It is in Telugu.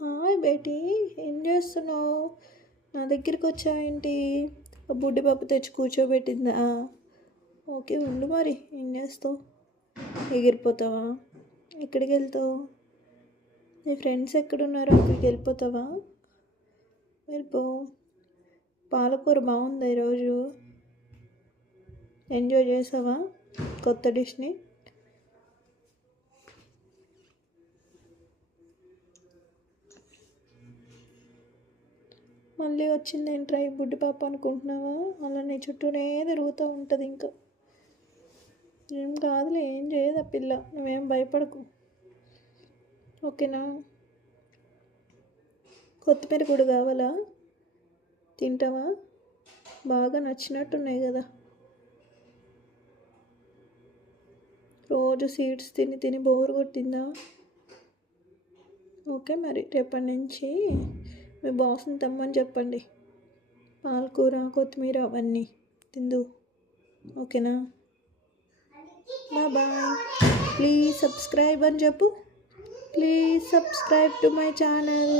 హాయ్ బేటీ, ఏం చేస్తున్నావు? నా దగ్గరికి వచ్చావేంటి? బుడ్డి పప్పు తెచ్చి కూర్చోబెట్టిందా? ఓకే, ఉండు మరి. ఏం చేస్తావు? ఎగిరిపోతావా? ఎక్కడికి వెళ్తావు? నీ ఫ్రెండ్స్ ఎక్కడున్నారో అక్కడికి వెళ్ళిపోతావా? వెళ్ళిపో. పాలకూర బాగుందా ఈరోజు? ఎంజాయ్ చేసావా కొత్త డిష్ని? మళ్ళీ వచ్చింది ఏంట్రా ఈ బుడ్డి పాప అనుకుంటున్నావా? అలా నీ చుట్టూనే తిరుగుతూ ఉంటుంది. ఇంకా ఏం కాదులే, ఏం చేయదు ఆ పిల్ల. నువ్వేం భయపడకు, ఓకేనా? కొత్తిమీర కూడా కావాలా? తింటావా? బాగా నచ్చినట్టున్నాయి కదా. రోజు సీడ్స్ తిని తిని బోర్ కొట్టిందా? ఓకే, మరి రేపటి నుంచి మీ బాస్ని తెమ్మని చెప్పండి. పాలకూర, కొత్తిమీర అవన్నీ తిందు, ఓకేనా? బాయ్. ప్లీజ్ సబ్స్క్రైబ్ అని చెప్పు. Please subscribe to my channel.